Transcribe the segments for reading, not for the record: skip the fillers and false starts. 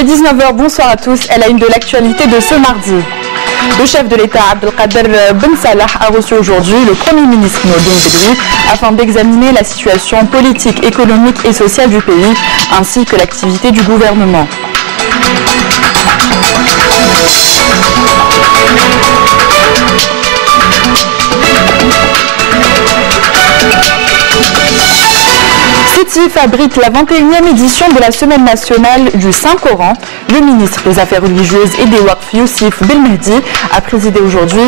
Il est 19h, bonsoir à tous. Elle a une de l'actualité de ce mardi. Le chef de l'État, Abdelkader Ben Salah, a reçu aujourd'hui le Premier ministre Nourdine Bedoui afin d'examiner la situation politique, économique et sociale du pays, ainsi que l'activité du gouvernement. Sétif abrite la 21e édition de la Semaine nationale du Saint-Coran. Le ministre des Affaires religieuses et des Waqf, Youssef Belmehdi, a présidé aujourd'hui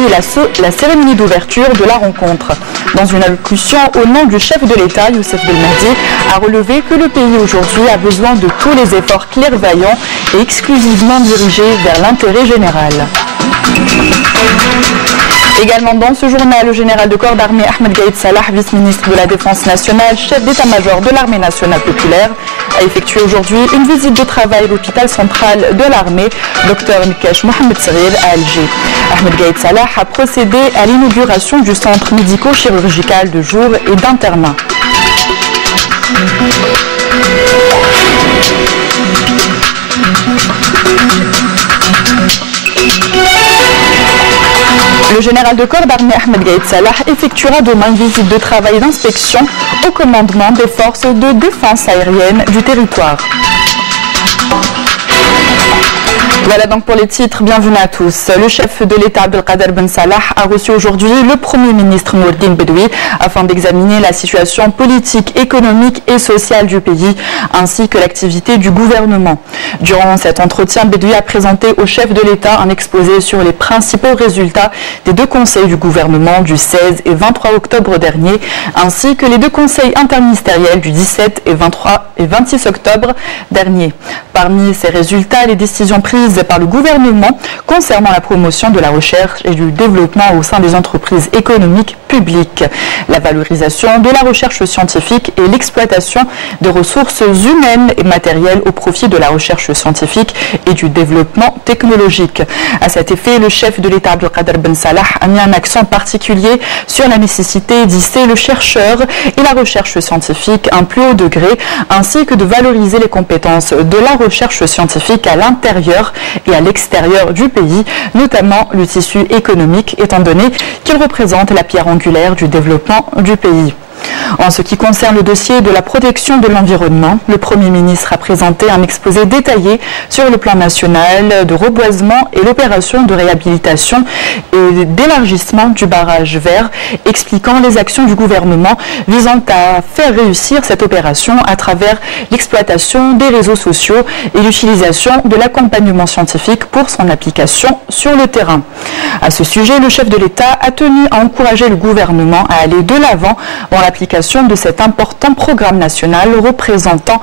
la cérémonie d'ouverture de la rencontre. Dans une allocution au nom du chef de l'État, Youssef Belmehdi a relevé que le pays aujourd'hui a besoin de tous les efforts clairvoyants et exclusivement dirigés vers l'intérêt général. Également dans ce journal, le général de corps d'armée Ahmed Gaïd Salah, vice-ministre de la Défense nationale, chef d'état-major de l'armée nationale populaire, a effectué aujourd'hui une visite de travail à l'hôpital central de l'armée, Dr Mikash Mohamed Sarir à Alger. Ahmed Gaïd Salah a procédé à l'inauguration du centre médico-chirurgical de jour et d'internat. Le général de corps d'armée Ahmed Gaïd Salah effectuera demain une visite de travail et d'inspection au commandement des forces de défense aérienne du territoire. Voilà donc pour les titres, bienvenue à tous. Le chef de l'État Abdelkader Ben Salah a reçu aujourd'hui le Premier ministre Nourdine Bedoui afin d'examiner la situation politique, économique et sociale du pays ainsi que l'activité du gouvernement. Durant cet entretien, Bedoui a présenté au chef de l'État un exposé sur les principaux résultats des deux conseils du gouvernement du 16 et 23 octobre dernier ainsi que les deux conseils interministériels du 17 et 23 et 26 octobre dernier. Parmi ces résultats, les décisions prises par le gouvernement concernant la promotion de la recherche et du développement au sein des entreprises économiques publiques, la valorisation de la recherche scientifique et l'exploitation de ressources humaines et matérielles au profit de la recherche scientifique et du développement technologique. À cet effet, le chef de l'État Abdelkader Ben Salah a mis un accent particulier sur la nécessité d'hisser le chercheur et la recherche scientifique à un plus haut degré, ainsi que de valoriser les compétences de la recherche scientifique à l'intérieur et à l'extérieur du pays, notamment le tissu économique, étant donné qu'il représente la pierre angulaire du développement du pays. En ce qui concerne le dossier de la protection de l'environnement, le Premier ministre a présenté un exposé détaillé sur le plan national de reboisement et l'opération de réhabilitation et d'élargissement du barrage vert, expliquant les actions du gouvernement visant à faire réussir cette opération à travers l'exploitation des réseaux sociaux et l'utilisation de l'accompagnement scientifique pour son application sur le terrain. À ce sujet, le chef de l'État a tenu à encourager le gouvernement à aller de l'avant dans l'application de cet important programme national représentant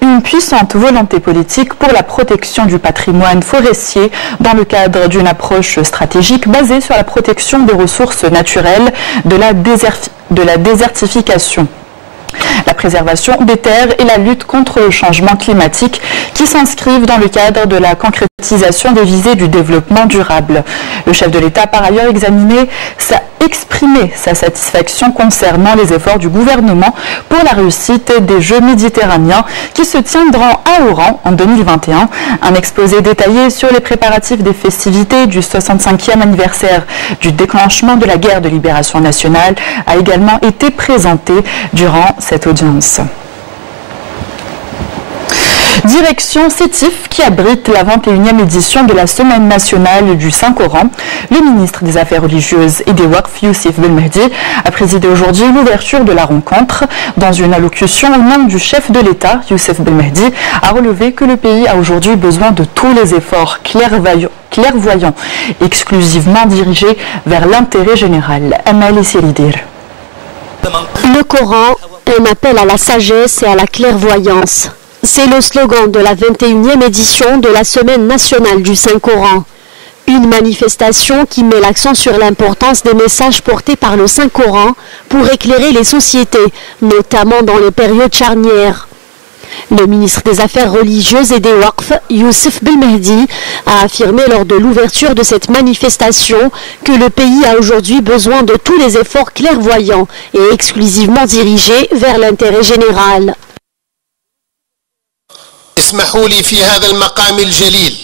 une puissante volonté politique pour la protection du patrimoine forestier dans le cadre d'une approche stratégique basée sur la protection des ressources naturelles, de la désertification, la préservation des terres et la lutte contre le changement climatique qui s'inscrivent dans le cadre de la concrétisation des visées du développement durable. Le chef de l'État a par ailleurs exprimé sa satisfaction concernant les efforts du gouvernement pour la réussite des Jeux méditerranéens qui se tiendront à Oran en 2021. Un exposé détaillé sur les préparatifs des festivités du 65e anniversaire du déclenchement de la guerre de libération nationale a également été présenté durant cette audience. Direction Sétif qui abrite la 21e édition de la Semaine nationale du Saint-Coran. Le ministre des Affaires religieuses et des Waqf, Youssef Belmehdi, a présidé aujourd'hui l'ouverture de la rencontre. Dans une allocution au nom du chef de l'État, Youssef Belmehdi a relevé que le pays a aujourd'hui besoin de tous les efforts clairvoyants, exclusivement dirigés vers l'intérêt général. Amal Siridir. Le Coran, un appel à la sagesse et à la clairvoyance. C'est le slogan de la 21e édition de la Semaine nationale du Saint-Coran. Une manifestation qui met l'accent sur l'importance des messages portés par le Saint-Coran pour éclairer les sociétés, notamment dans les périodes charnières. Le ministre des Affaires religieuses et des Waqf, Youssef Belmehdi, a affirmé lors de l'ouverture de cette manifestation que le pays a aujourd'hui besoin de tous les efforts clairvoyants et exclusivement dirigés vers l'intérêt général. اسمحوا لي في هذا المقام الجليل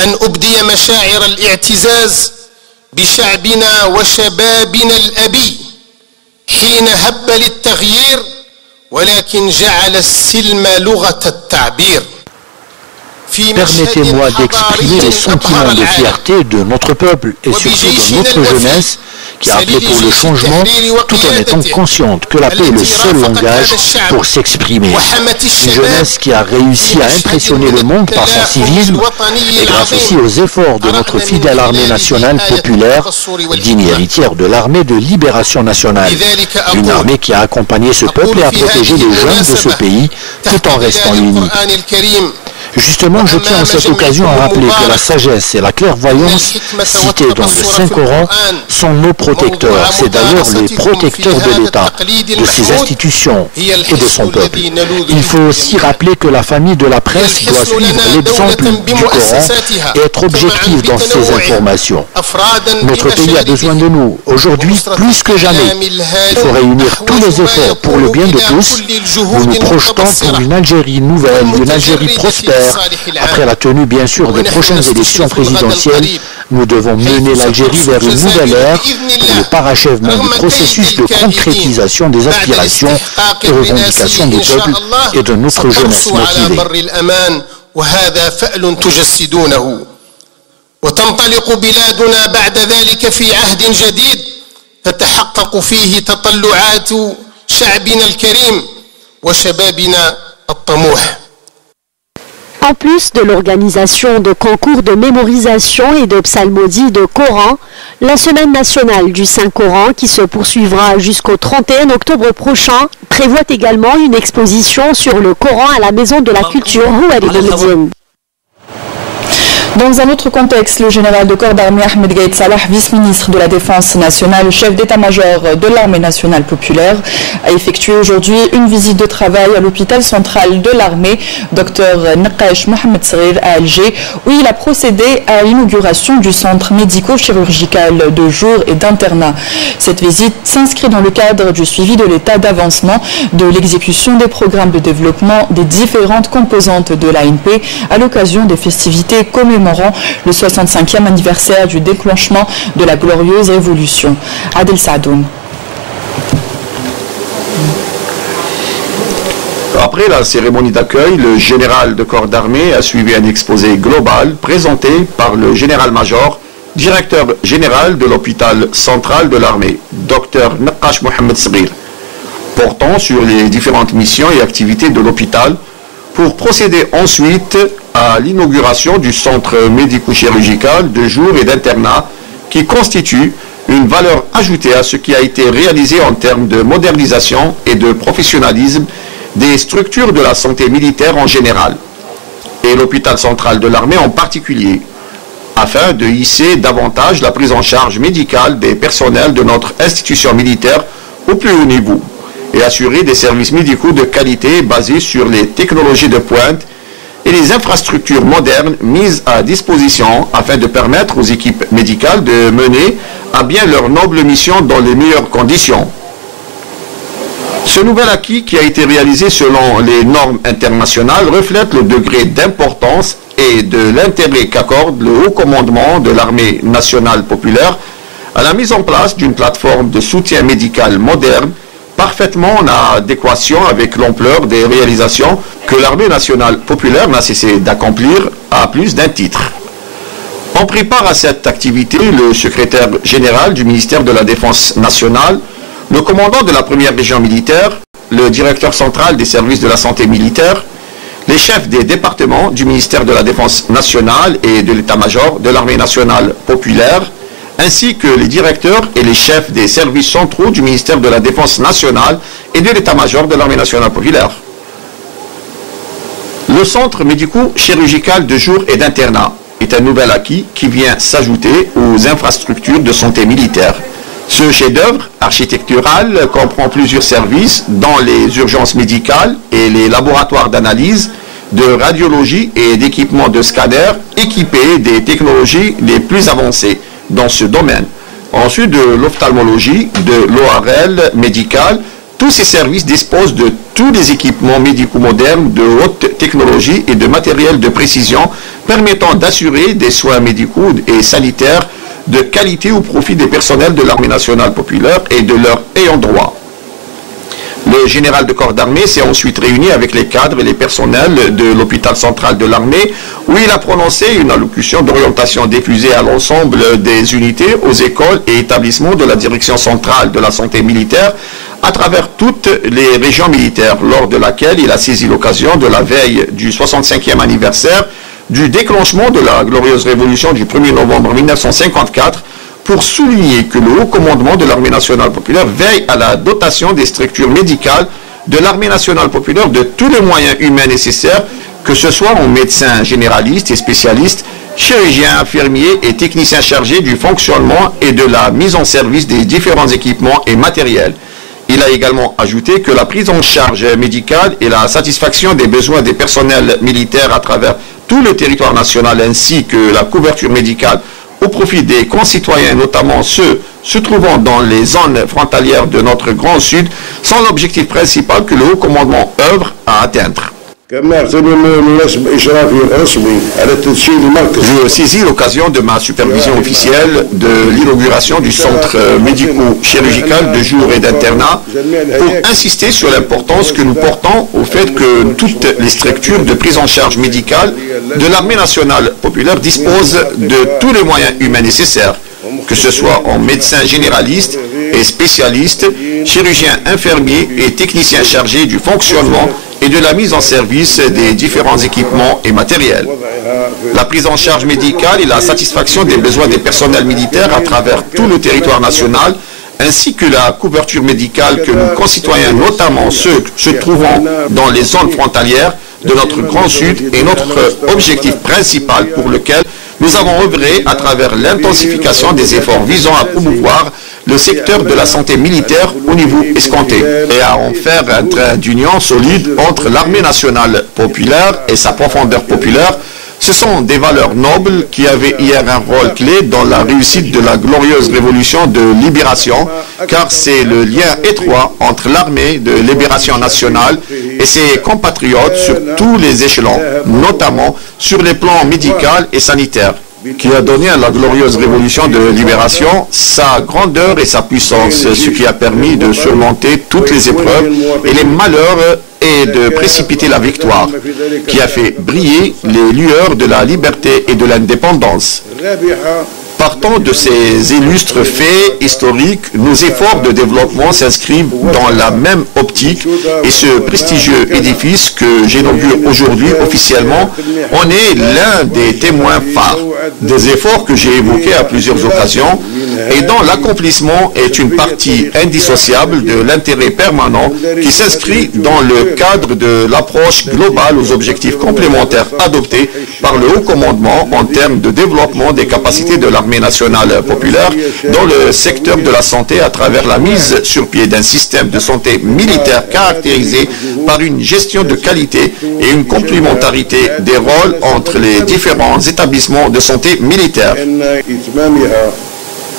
أن أبدي مشاعر الاعتزاز بشعبنا وشبابنا الأبي حين هب للتغيير ولكن جعل السلم لغة التعبير. Permettez-moi d'exprimer les sentiments de fierté de notre peuple et surtout de notre jeunesse qui a appelé pour le changement tout en étant consciente que la paix est le seul langage pour s'exprimer. Une jeunesse qui a réussi à impressionner le monde par son civisme et grâce aussi aux efforts de notre fidèle armée nationale populaire, digne héritière de l'armée de libération nationale. Une armée qui a accompagné ce peuple et a protégé les jeunes de ce pays tout en restant unis. Justement, je tiens à cette occasion à rappeler que la sagesse et la clairvoyance citées dans le Saint-Coran sont nos protecteurs. C'est d'ailleurs les protecteurs de l'État, de ses institutions et de son peuple. Il faut aussi rappeler que la famille de la presse doit suivre l'exemple du Coran et être objective dans ses informations. Notre pays a besoin de nous, aujourd'hui plus que jamais. Il faut réunir tous les efforts pour le bien de tous. Nous nous projetons pour une Algérie nouvelle, une Algérie prospère. Après la tenue bien sûr des prochaines élections présidentielles, nous devons mener l'Algérie vers une nouvelle ère pour le parachèvement du processus de concrétisation des aspirations et revendications du peuple et de notre jeunesse motivée. وتنطلق بلادنا بعد ذلك في عهد جديد تتحقق فيه تطلعات شعبنا الكريم وشبابنا الطموح. En plus de l'organisation de concours de mémorisation et de psalmodie de Coran, la Semaine nationale du Saint-Coran, qui se poursuivra jusqu'au 31 octobre prochain, prévoit également une exposition sur le Coran à la Maison de la Culture Houari Boumediene. Dans un autre contexte, le général de corps d'armée Ahmed Gaïd Salah, vice-ministre de la Défense nationale, chef d'état-major de l'armée nationale populaire, a effectué aujourd'hui une visite de travail à l'hôpital central de l'armée, Dr Naqash Mohamed Sarir à Alger, où il a procédé à l'inauguration du centre médico-chirurgical de jour et d'internat. Cette visite s'inscrit dans le cadre du suivi de l'état d'avancement de l'exécution des programmes de développement des différentes composantes de l'ANP à l'occasion des festivités commémorant le 65e anniversaire du déclenchement de la glorieuse révolution. Adel Sadoun. Après la cérémonie d'accueil, le général de corps d'armée a suivi un exposé global présenté par le général-major, directeur général de l'hôpital central de l'armée, Dr Naqash Mohamed Sarir, portant sur les différentes missions et activités de l'hôpital, pour procéder ensuite à l'inauguration du centre médico-chirurgical de jour et d'internat qui constitue une valeur ajoutée à ce qui a été réalisé en termes de modernisation et de professionnalisme des structures de la santé militaire en général et l'hôpital central de l'armée en particulier, afin de hisser davantage la prise en charge médicale des personnels de notre institution militaire au plus haut niveau et assurer des services médicaux de qualité basés sur les technologies de pointe et les infrastructures modernes mises à disposition afin de permettre aux équipes médicales de mener à bien leur noble mission dans les meilleures conditions. Ce nouvel acquis qui a été réalisé selon les normes internationales reflète le degré d'importance et de l'intérêt qu'accorde le haut commandement de l'armée nationale populaire à la mise en place d'une plateforme de soutien médical moderne parfaitement en adéquation avec l'ampleur des réalisations que l'armée nationale populaire n'a cessé d'accomplir à plus d'un titre. En prit part à cette activité le secrétaire général du ministère de la Défense nationale, le commandant de la première région militaire, le directeur central des services de la santé militaire, les chefs des départements du ministère de la Défense nationale et de l'état-major de l'armée nationale populaire, ainsi que les directeurs et les chefs des services centraux du ministère de la Défense nationale et de l'état-major de l'armée nationale populaire. Le centre médico-chirurgical de jour et d'internat est un nouvel acquis qui vient s'ajouter aux infrastructures de santé militaire. Ce chef-d'œuvre architectural comprend plusieurs services dans les urgences médicales et les laboratoires d'analyse, de radiologie et d'équipements de scanner équipés des technologies les plus avancées dans ce domaine. Ensuite, de l'ophtalmologie, de l'ORL médical, Tous ces services disposent de tous les équipements médicaux modernes de haute technologie et de matériel de précision permettant d'assurer des soins médicaux et sanitaires de qualité au profit des personnels de l'armée nationale populaire et de leurs ayants droit. Le général de corps d'armée s'est ensuite réuni avec les cadres et les personnels de l'hôpital central de l'armée où il a prononcé une allocution d'orientation diffusée à l'ensemble des unités, aux écoles et établissements de la direction centrale de la santé militaire à travers toutes les régions militaires, lors de laquelle il a saisi l'occasion de la veille du 65e anniversaire du déclenchement de la glorieuse révolution du 1er novembre 1954 pour souligner que le haut commandement de l'armée nationale populaire veille à la dotation des structures médicales de l'armée nationale populaire de tous les moyens humains nécessaires, que ce soit en médecins généralistes et spécialistes, chirurgiens, infirmiers et techniciens chargés du fonctionnement et de la mise en service des différents équipements et matériels. Il a également ajouté que la prise en charge médicale et la satisfaction des besoins des personnels militaires à travers tout le territoire national ainsi que la couverture médicale au profit des concitoyens, notamment ceux se trouvant dans les zones frontalières de notre Grand Sud, sont l'objectif principal que le haut commandement œuvre à atteindre. Je saisis l'occasion de ma supervision officielle de l'inauguration du centre médico-chirurgical de jour et d'internat pour insister sur l'importance que nous portons au fait que toutes les structures de prise en charge médicale de l'armée nationale populaire disposent de tous les moyens humains nécessaires, que ce soit en médecins généralistes et spécialistes, chirurgiens, infirmiers et techniciens chargés du fonctionnement et de la mise en service des différents équipements et matériels. La prise en charge médicale et la satisfaction des besoins des personnels militaires à travers tout le territoire national, ainsi que la couverture médicale que nos concitoyens, notamment ceux se trouvant dans les zones frontalières de notre Grand Sud, est notre objectif principal pour lequel nous avons œuvré à travers l'intensification des efforts visant à promouvoir le secteur de la santé militaire au niveau escompté et à en faire un train d'union solide entre l'armée nationale populaire et sa profondeur populaire. Ce sont des valeurs nobles qui avaient hier un rôle clé dans la réussite de la glorieuse révolution de libération, car c'est le lien étroit entre l'armée de libération nationale et ses compatriotes sur tous les échelons, notamment sur les plans médical et sanitaire, qui a donné à la glorieuse révolution de libération sa grandeur et sa puissance, ce qui a permis de surmonter toutes les épreuves et les malheurs et de précipiter la victoire, qui a fait briller les lueurs de la liberté et de l'indépendance. Partant de ces illustres faits historiques, nos efforts de développement s'inscrivent dans la même optique et ce prestigieux édifice que j'inaugure aujourd'hui officiellement en est l'un des témoins phares des efforts que j'ai évoqués à plusieurs occasions et dont l'accomplissement est une partie indissociable de l'intérêt permanent qui s'inscrit dans le cadre de l'approche globale aux objectifs complémentaires adoptés par le haut commandement en termes de développement des capacités de l'armée nationale populaire dans le secteur de la santé à travers la mise sur pied d'un système de santé militaire caractérisé par une gestion de qualité et une complémentarité des rôles entre les différents établissements de santé militaire.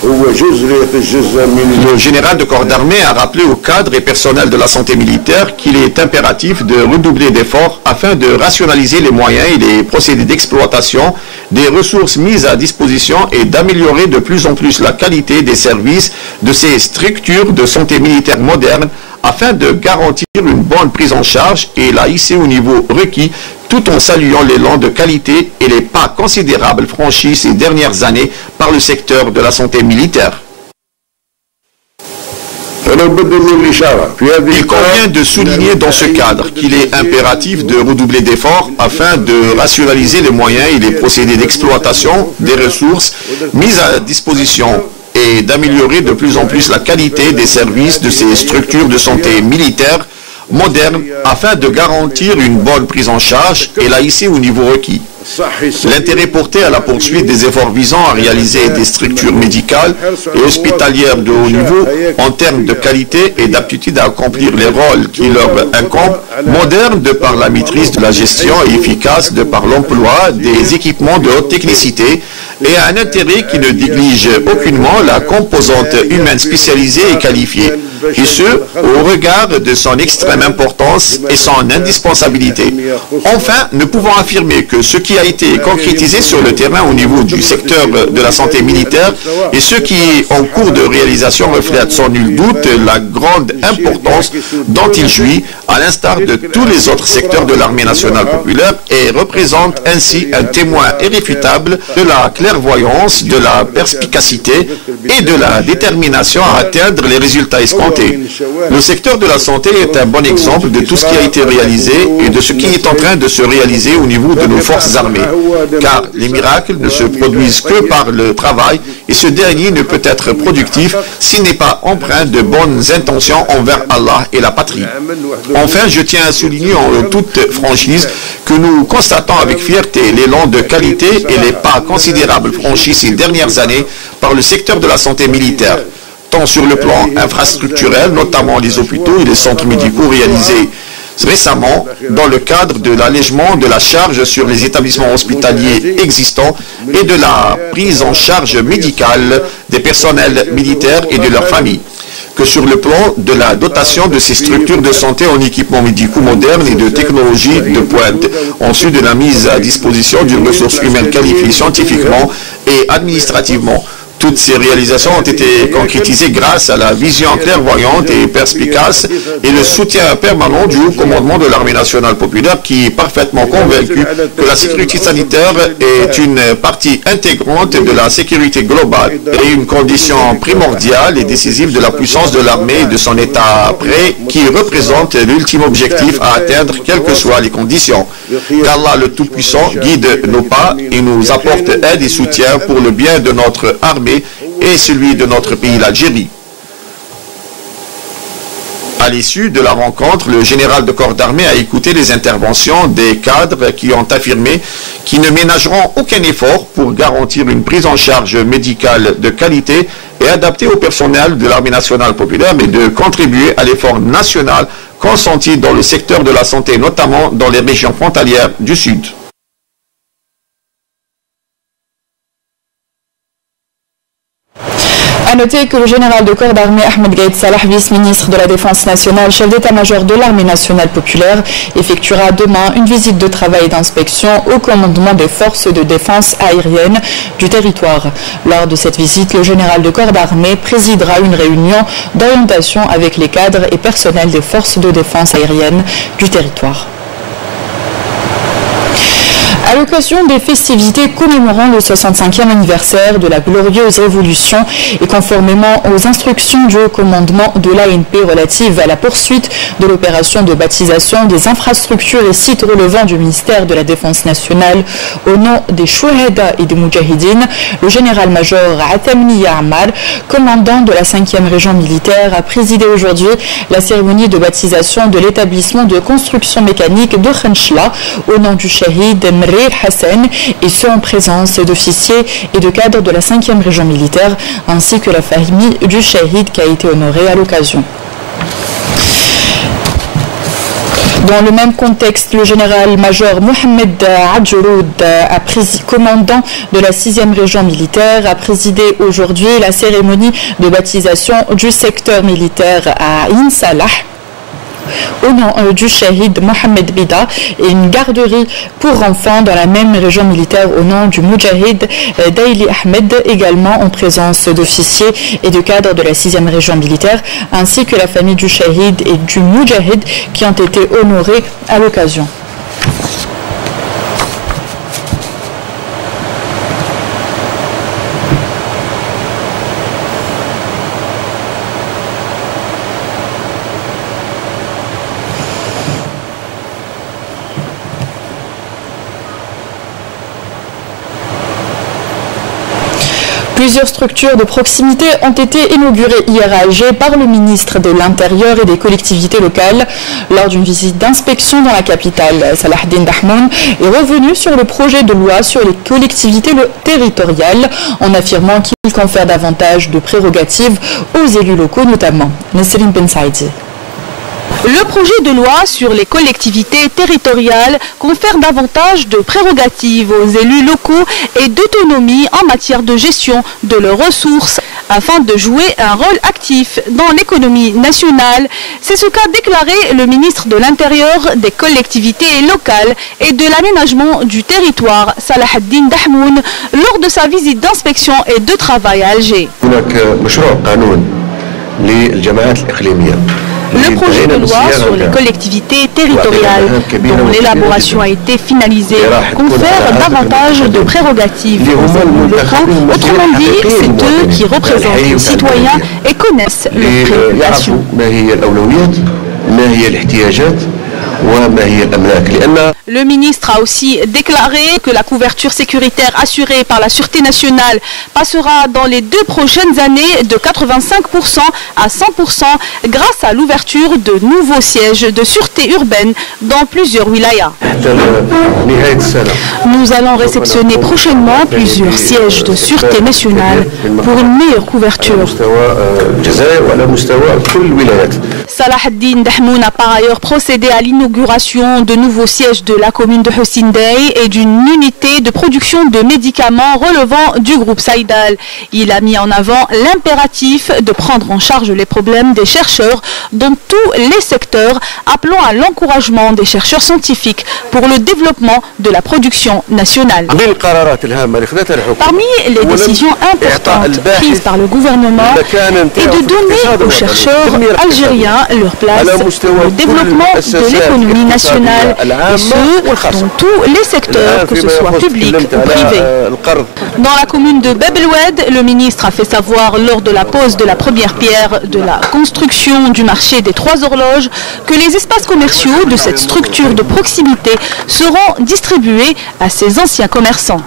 Le général de corps d'armée a rappelé aux cadres et personnels de la santé militaire qu'il est impératif de redoubler d'efforts afin de rationaliser les moyens et les procédés d'exploitation des ressources mises à disposition et d'améliorer de plus en plus la qualité des services de ces structures de santé militaire modernes afin de garantir une bonne prise en charge et la hisser au niveau requis, tout en saluant l'élan de qualité et les pas considérables franchis ces dernières années par le secteur de la santé militaire. Il convient de souligner dans ce cadre qu'il est impératif de redoubler d'efforts afin de rationaliser les moyens et les procédés d'exploitation des ressources mises à disposition et d'améliorer de plus en plus la qualité des services de ces structures de santé militaire modernes afin de garantir une bonne prise en charge et la hisser au niveau requis. L'intérêt porté à la poursuite des efforts visant à réaliser des structures médicales et hospitalières de haut niveau en termes de qualité et d'aptitude à accomplir les rôles qui leur incombent, modernes de par la maîtrise de la gestion et efficace de par l'emploi des équipements de haute technicité, et a un intérêt qui ne néglige aucunement la composante humaine spécialisée et qualifiée, et ce, au regard de son extrême importance et son indispensabilité. Enfin, nous pouvons affirmer que ce qui a été concrétisé sur le terrain au niveau du secteur de la santé militaire et ce qui est en cours de réalisation reflète sans nul doute la grande importance dont il jouit, à l'instar de tous les autres secteurs de l'armée nationale populaire, et représente ainsi un témoin irréfutable de la clairvoyance, de la perspicacité et de la détermination à atteindre les résultats escomptés. Le secteur de la santé est un bon exemple de tout ce qui a été réalisé et de ce qui est en train de se réaliser au niveau de nos forces armées. Car les miracles ne se produisent que par le travail et ce dernier ne peut être productif s'il n'est pas empreint de bonnes intentions envers Allah et la patrie. Enfin, je tiens à souligner en toute franchise que nous constatons avec fierté l'élan de qualité et les pas considérables franchis ces dernières années par le secteur de la santé militaire, tant sur le plan infrastructurel, notamment les hôpitaux et les centres médicaux réalisés récemment dans le cadre de l'allègement de la charge sur les établissements hospitaliers existants et de la prise en charge médicale des personnels militaires et de leurs familles, que sur le plan de la dotation de ces structures de santé en équipements médicaux modernes et de technologies de pointe, ensuite de la mise à disposition d'une ressource humaine qualifiée scientifiquement et administrativement. Toutes ces réalisations ont été concrétisées grâce à la vision clairvoyante et perspicace et le soutien permanent du haut commandement de l'armée nationale populaire qui est parfaitement convaincu que la sécurité sanitaire est une partie intégrante de la sécurité globale et une condition primordiale et décisive de la puissance de l'armée et de son état prêt qui représente l'ultime objectif à atteindre quelles que soient les conditions. Qu'Allah le Tout-Puissant guide nos pas et nous apporte aide et soutien pour le bien de notre armée et celui de notre pays, l'Algérie. À l'issue de la rencontre, le général de corps d'armée a écouté les interventions des cadres qui ont affirmé qu'ils ne ménageront aucun effort pour garantir une prise en charge médicale de qualité et adaptée au personnel de l'armée nationale populaire, mais de contribuer à l'effort national consenti dans le secteur de la santé, notamment dans les régions frontalières du Sud. À noter que le général de corps d'armée Ahmed Gaïd Salah, vice-ministre de la Défense nationale, chef d'état-major de l'armée nationale populaire, effectuera demain une visite de travail et d'inspection au commandement des forces de défense aérienne du territoire. Lors de cette visite, le général de corps d'armée présidera une réunion d'orientation avec les cadres et personnels des forces de défense aérienne du territoire. À l'occasion des festivités commémorant le 65e anniversaire de la glorieuse révolution et conformément aux instructions du haut commandement de l'ANP relatives à la poursuite de l'opération de baptisation des infrastructures et sites relevant du ministère de la Défense nationale au nom des Chouhada et des Moudjahidines, le général-major Atamni Ya'mar, commandant de la 5e région militaire, a présidé aujourd'hui la cérémonie de baptisation de l'établissement de construction mécanique de Khenchla au nom du shahid Hassan, et ce en présence d'officiers et de cadres de la 5e région militaire, ainsi que la famille du shahid qui a été honorée à l'occasion. Dans le même contexte, le général-major Mohamed Adjouroud, commandant de la 6e région militaire, a présidé aujourd'hui la cérémonie de baptisation du secteur militaire à Insalah au nom du shahid Mohamed Bida et une garderie pour enfants dans la même région militaire au nom du Moudjahid Daili Ahmed, également en présence d'officiers et de cadres de la 6e région militaire, ainsi que la famille du shahid et du Moudjahid qui ont été honorés à l'occasion. Plusieurs structures de proximité ont été inaugurées hier à Alger par le ministre de l'Intérieur et des collectivités locales lors d'une visite d'inspection dans la capitale. Salahdin Dahmoun est revenu sur le projet de loi sur les collectivités territoriales en affirmant qu'il confère davantage de prérogatives aux élus locaux notamment. Nesrine Ben Saïdi. Le projet de loi sur les collectivités territoriales confère davantage de prérogatives aux élus locaux et d'autonomie en matière de gestion de leurs ressources afin de jouer un rôle actif dans l'économie nationale. C'est ce qu'a déclaré le ministre de l'Intérieur, des collectivités locales et de l'aménagement du territoire, Salah Ad-Din Dahmoun, lors de sa visite d'inspection et de travail à Alger. Le projet de loi sur les collectivités territoriales, dont l'élaboration a été finalisée, confère davantage de prérogatives aux élus locaux. Autrement dit, c'est eux qui représentent les citoyens et connaissent leurs préoccupations. Le ministre a aussi déclaré que la couverture sécuritaire assurée par la Sûreté nationale passera dans les 2 prochaines années de 85% à 100% grâce à l'ouverture de nouveaux sièges de sûreté urbaine dans plusieurs wilayas. Nous allons réceptionner prochainement plusieurs sièges de sûreté nationale pour une meilleure couverture. Salah Ad-Din Dahmoun a par ailleurs procédé à l'inauguration de nouveaux sièges de la commune de Hussein Dey et d'une unité de production de médicaments relevant du groupe Saïdal. Il a mis en avant l'impératif de prendre en charge les problèmes des chercheurs dans tous les secteurs, appelant à l'encouragement des chercheurs scientifiques pour le développement de la production nationale. Parmi les décisions importantes prises par le gouvernement est de donner aux chercheurs algériens leur place dans le développement de l'économie nationale, et ce, dans tous les secteurs, que ce soit public ou privé. Dans la commune de Bab El Oued, le ministre a fait savoir lors de la pose de la première pierre de la construction du marché des 3 horloges que les espaces commerciaux de cette structure de proximité seront distribués à ces anciens commerçants.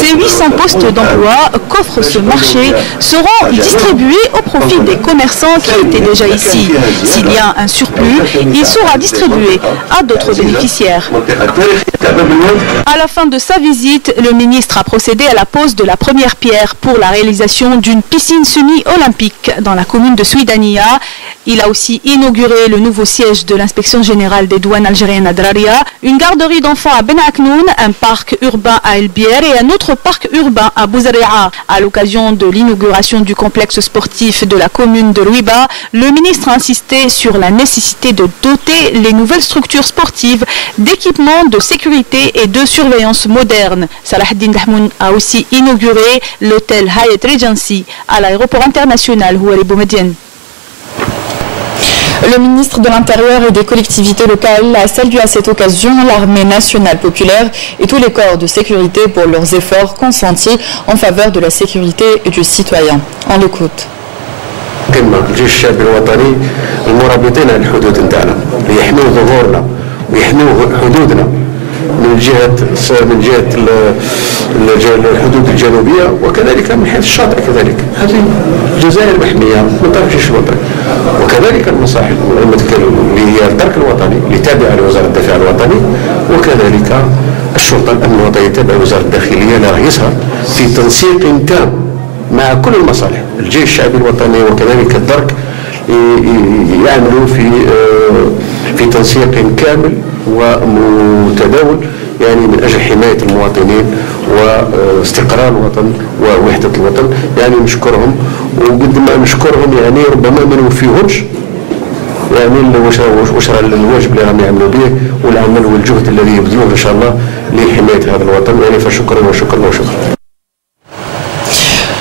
Ces 800 postes d'emploi qu'offre ce marché seront distribués au profit des commerçants qui étaient déjà ici. S'il y a un surplus, il sera distribué à d'autres bénéficiaires. À la fin de sa visite, le ministre a procédé à la pose de la première pierre pour la réalisation d'une piscine semi-olympique dans la commune de Souidania. Il a aussi inauguré le nouveau siège de l'inspection générale des douanes algériennes à Draria, une garderie d'enfants à Ben Aknoun, un parc urbain à El Bier et un autre parc urbain à Bouzaria. À l'occasion de l'inauguration du complexe sportif de la commune de Louiba, le ministre a insisté sur la nécessité de doter les nouvelles structures sportives d'équipements de sécurité et de surveillance modernes. Salah Ad-Din Dahmoun a aussi inauguré l'hôtel Hyatt Regency à l'aéroport international Houari Boumediene. Le ministre de l'Intérieur et des collectivités locales a salué à cette occasion l'armée nationale populaire et tous les corps de sécurité pour leurs efforts consentis en faveur de la sécurité du citoyen. On l'écoute. من جهة الحدود الجنوبية وكذلك من حيث الشاطئ كذلك. هذه الجزائر محمية من طرف الجيش الوطني وكذلك المصاحف اللي هي الترك الوطني اللي تابعة لوزارة الدفاع الوطني وكذلك الشرطة الأمن الوطني تابعة لوزارة الداخلية لا يظهر في تنسيق تام مع كل المصالح. الجيش الشعبي الوطني وكذلك الدرك يعملوا في تنسيق كامل ومتداول يعني من أجل حماية المواطنين واستقرار الوطن ووحدة الوطن. يعني نشكرهم وقد ما نشكرهم يعني ربما ما نوفيهمش يعني وش الواجب اللي راهم يعملوا به والعمل والجهد الذي يبذلوه إن شاء الله لحماية هذا الوطن. يعني فشكرا وشكرا وشكرا.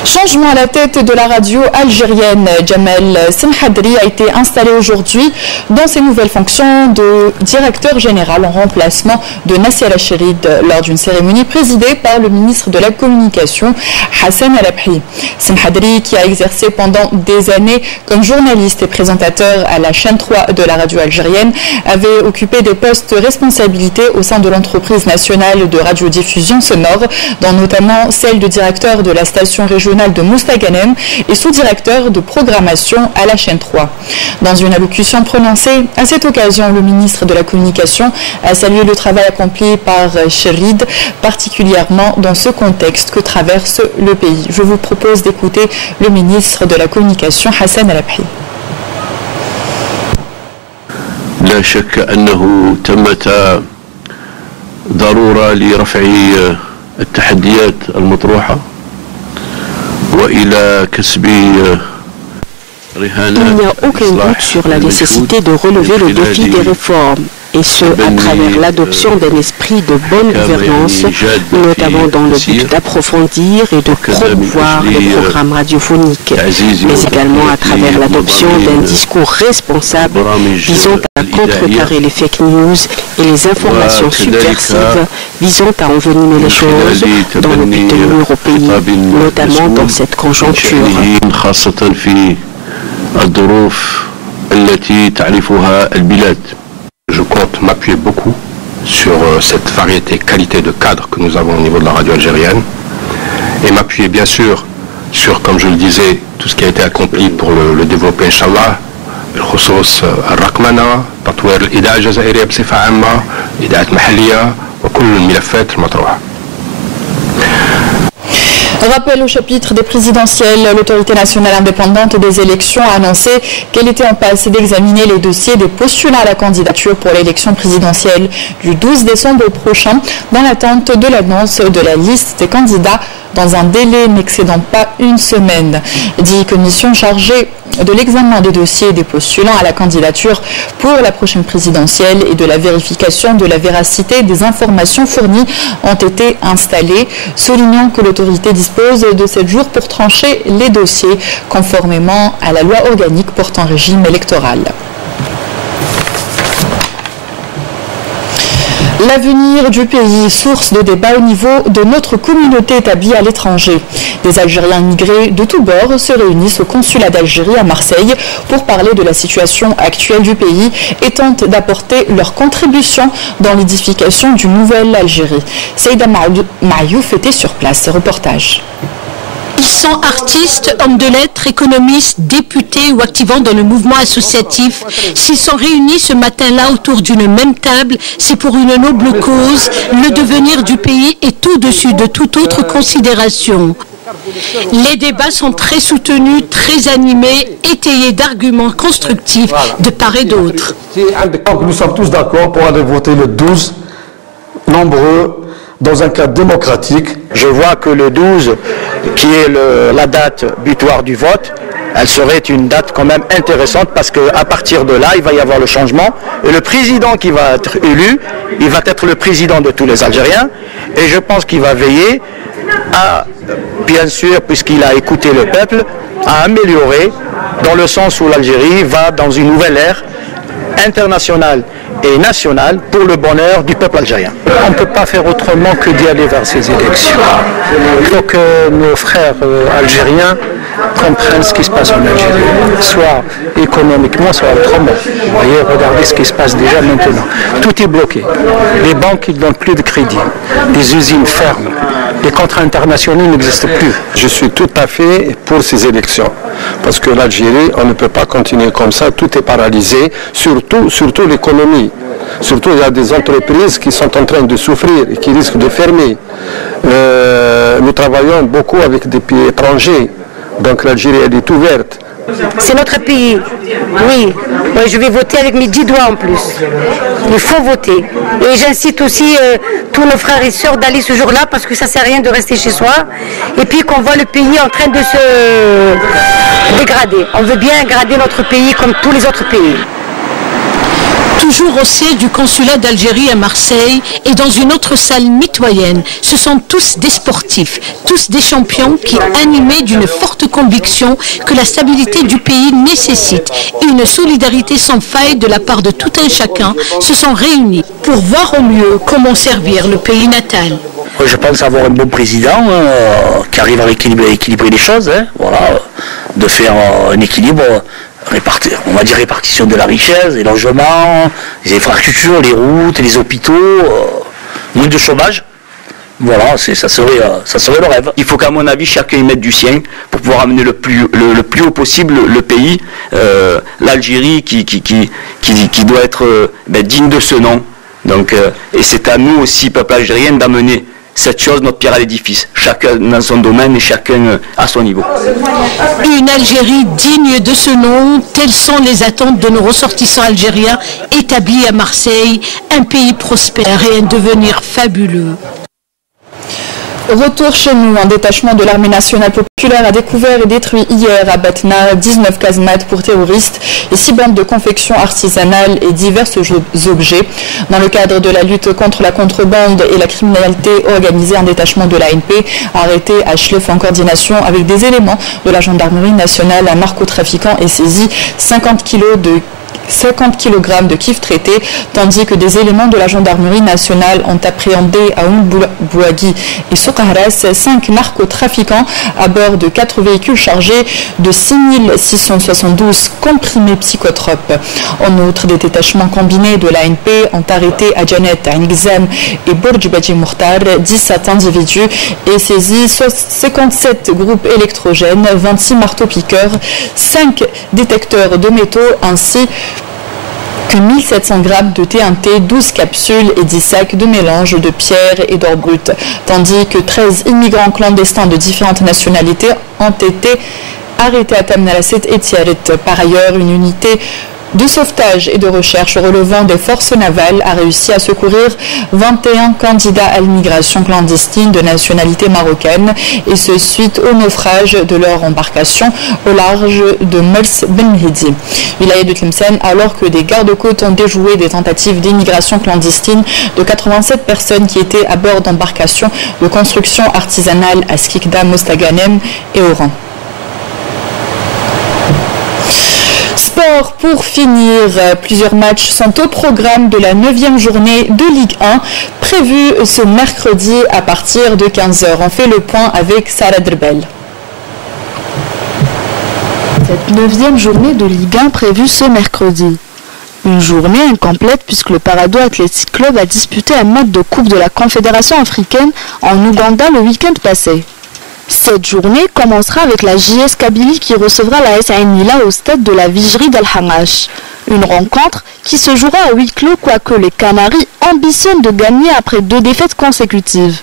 Changement à la tête de la radio algérienne, Jamel Semhadri a été installé aujourd'hui dans ses nouvelles fonctions de directeur général en remplacement de Nasser Acherid lors d'une cérémonie présidée par le ministre de la Communication, Hassan El-Abhi. Semhadri, qui a exercé pendant des années comme journaliste et présentateur à la chaîne 3 de la radio algérienne, avait occupé des postes de responsabilité au sein de l'entreprise nationale de radiodiffusion sonore, dont notamment celle de directeur de la station régionale régional de Moustaganem et sous-directeur de programmation à la chaîne 3. Dans une allocution prononcée à cette occasion, le ministre de la Communication a salué le travail accompli par Cherid, particulièrement dans ce contexte que traverse le pays. Je vous propose d'écouter le ministre de la Communication, Hassan Al-Abhi. لا شك أنه تمت ضرورة لرفع التحديات المطروحة وإلى كسب Il n'y a aucun doute sur la nécessité de relever le défi des réformes, et ce, à travers l'adoption d'un esprit de bonne gouvernance, notamment dans le but d'approfondir et de promouvoir les programmes radiophoniques, mais également à travers l'adoption d'un discours responsable visant à contrecarrer les fake news et les informations subversives visant à envenimer les choses dans le but de nuire au pays, notamment dans cette conjoncture. Je compte m'appuyer beaucoup sur cette variété, qualité de cadre que nous avons au niveau de la radio algérienne et m'appuyer bien sûr sur, comme je le disais, tout ce qui a été accompli pour le développer, Inch'Allah, بالخصوص الرقمنة، تطوير الإذاعة الجزائرية بصفة عامة، إذاعات محلية وكل الملفات المطروحة. Rappel au chapitre des présidentielles, l'autorité nationale indépendante des élections a annoncé qu'elle était en passe d'examiner les dossiers des postulats à la candidature pour l'élection présidentielle du 12 décembre prochain dans l'attente de l'annonce de la liste des candidats dans un délai n'excédant pas une semaine. Dit commission chargée de l'examen des dossiers des postulants à la candidature pour la prochaine présidentielle et de la vérification de la véracité des informations fournies ont été installées, soulignant que l'autorité dispose de 7 jours pour trancher les dossiers conformément à la loi organique portant régime électoral. L'avenir du pays, source de débat au niveau de notre communauté établie à l'étranger. Des Algériens immigrés de tous bords se réunissent au consulat d'Algérie à Marseille pour parler de la situation actuelle du pays et tentent d'apporter leur contribution dans l'édification d'une nouvelle Algérie. Saïda Mayouf était sur place. Reportage. Ils sont artistes, hommes de lettres, économistes, députés ou activant dans le mouvement associatif. S'ils sont réunis ce matin-là autour d'une même table, c'est pour une noble cause. Le devenir du pays est au-dessus de toute autre considération. Les débats sont très soutenus, très animés, étayés d'arguments constructifs de part et d'autre. Nous sommes tous d'accord pour aller voter le 12, nombreux, dans un cadre démocratique. Je vois que le 12, qui est la date butoir du vote, elle serait une date quand même intéressante parce qu'à partir de là, il va y avoir le changement. Et le président qui va être élu, il va être le président de tous les Algériens. Et je pense qu'il va veiller à, bien sûr, puisqu'il a écouté le peuple, à améliorer dans le sens où l'Algérie va dans une nouvelle ère internationale et nationale pour le bonheur du peuple algérien. On ne peut pas faire autrement que d'y aller vers ces élections. Il faut que nos frères algériens comprennent ce qui se passe en Algérie, soit économiquement, soit autrement. Vous voyez, regardez ce qui se passe déjà maintenant. Tout est bloqué. Les banques ne donnent plus de crédit. Les usines ferment. Les contrats internationaux n'existent plus. Je suis tout à fait pour ces élections. Parce que l'Algérie, on ne peut pas continuer comme ça. Tout est paralysé, surtout l'économie. Surtout, il y a des entreprises qui sont en train de souffrir et qui risquent de fermer. Nous travaillons beaucoup avec des pays étrangers. Donc l'Algérie, elle est ouverte. C'est notre pays. Oui, je vais voter avec mes 10 doigts en plus. Il faut voter. Et j'incite aussi tous nos frères et sœurs d'aller ce jour-là parce que ça ne sert à rien de rester chez soi. Et puis qu'on voit le pays en train de se dégrader. On veut bien grader notre pays comme tous les autres pays. Toujours au siège du consulat d'Algérie à Marseille et dans une autre salle mitoyenne, ce sont tous des sportifs, tous des champions qui, animés d'une forte conviction que la stabilité du pays nécessite et une solidarité sans faille de la part de tout un chacun, se sont réunis pour voir au mieux comment servir le pays natal. Je pense avoir un bon président qui arrive à équilibrer les choses, voilà, de faire un équilibre. On va dire répartition de la richesse, les logements, les infrastructures, les routes, les hôpitaux, moins de chômage, Voilà, ça serait le rêve. Il faut qu'à mon avis, chacun y mette du sien pour pouvoir amener le plus haut possible le pays, l'Algérie qui doit être digne de ce nom. Donc, et c'est à nous aussi, peuple algérien, d'amener cette chose, notre pierre à l'édifice, chacun dans son domaine et chacun à son niveau. Une Algérie digne de ce nom, telles sont les attentes de nos ressortissants algériens établis à Marseille, un pays prospère et un devenir fabuleux. Retour chez nous, un détachement de l'armée nationale populaire a découvert et détruit hier à Batna 19 casemates pour terroristes et 6 bandes de confection artisanale et divers objets. Dans le cadre de la lutte contre la contrebande et la criminalité organisée, un détachement de l'ANP a arrêté à Schleuf en coordination avec des éléments de la gendarmerie nationale un narcotrafiquant et saisi 50 kg de kif traité, tandis que des éléments de la gendarmerie nationale ont appréhendé à Bouagui et Soukharas 5 narcotrafiquants à bord de 4 véhicules chargés de 6672 comprimés psychotropes. En outre, des détachements combinés de l'ANP ont arrêté à Janet, à Nixam et Bourj Badji Mourtar 17 individus et saisi 57 groupes électrogènes, 26 marteaux-piqueurs, 5 détecteurs de métaux ainsi que 1700 grammes de TNT, 12 capsules et 10 sacs de mélange de pierre et d'or brut, tandis que 13 immigrants clandestins de différentes nationalités ont été arrêtés à Tamnalasset et Tiaret. Par ailleurs, une unité de sauvetage et de recherche relevant des forces navales a réussi à secourir 21 candidats à l'immigration clandestine de nationalité marocaine et ce suite au naufrage de leur embarcation au large de Mers Ben Mehdi. Wilaya de Tlemcen, alors que des gardes-côtes ont déjoué des tentatives d'immigration clandestine de 87 personnes qui étaient à bord d'embarcations de construction artisanale à Skikda, Mostaganem et Oran. Sport pour finir, plusieurs matchs sont au programme de la 9e journée de Ligue 1 prévue ce mercredi à partir de 15h. On fait le point avec Sarah Drbel. Cette 9e journée de Ligue 1 prévue ce mercredi. Une journée incomplète puisque le Parado Athletic Club a disputé un match de Coupe de la Confédération africaine en Ouganda le week-end passé. Cette journée commencera avec la JS Kabylie qui recevra la S Ain Mila au stade de la Vigerie d'Al-Hamash. Une rencontre qui se jouera à huis clos quoique les Canaries ambitionnent de gagner après 2 défaites consécutives.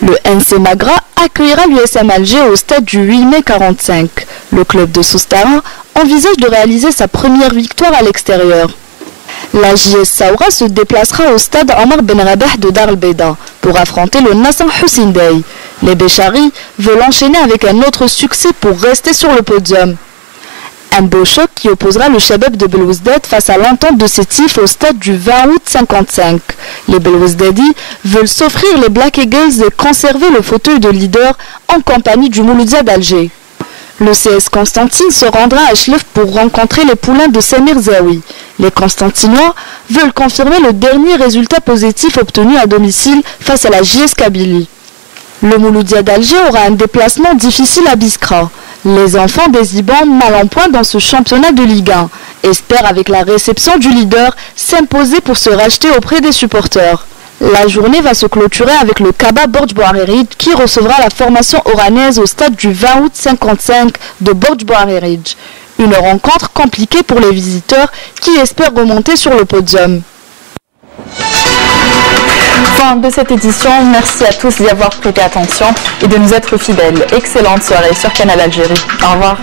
Le NC Magra accueillera l'USM Alger au stade du 8 mai 45. Le club de Soustara envisage de réaliser sa première victoire à l'extérieur. La JS Saoura se déplacera au stade Omar Ben Rabah de Dar el-Beida pour affronter le Nassan Hussein Dey. Les Bécharis veulent enchaîner avec un autre succès pour rester sur le podium. Un beau choc qui opposera le Shabab de Belouizdad face à l'entente de Sétif au stade du 20 août 55. Les Belouizdadis veulent s'offrir les Black Eagles et conserver le fauteuil de leader en compagnie du Mouloudia d'Alger. Le CS Constantine se rendra à Schleuf pour rencontrer les poulains de Samir Zawi. Les Constantinois veulent confirmer le dernier résultat positif obtenu à domicile face à la JS Kabylie. Le Mouloudia d'Alger aura un déplacement difficile à Biskra. Les enfants des Ibans, mal en point dans ce championnat de Ligue 1, espèrent avec la réception du leader s'imposer pour se racheter auprès des supporters. La journée va se clôturer avec le Kaba Borj Bouharirij qui recevra la formation oranaise au stade du 20 août 55 de Borj Bouharirij. Une rencontre compliquée pour les visiteurs qui espèrent remonter sur le podium. Fin de cette édition, merci à tous d'y avoir prêté attention et de nous être fidèles. Excellente soirée sur Canal Algérie. Au revoir.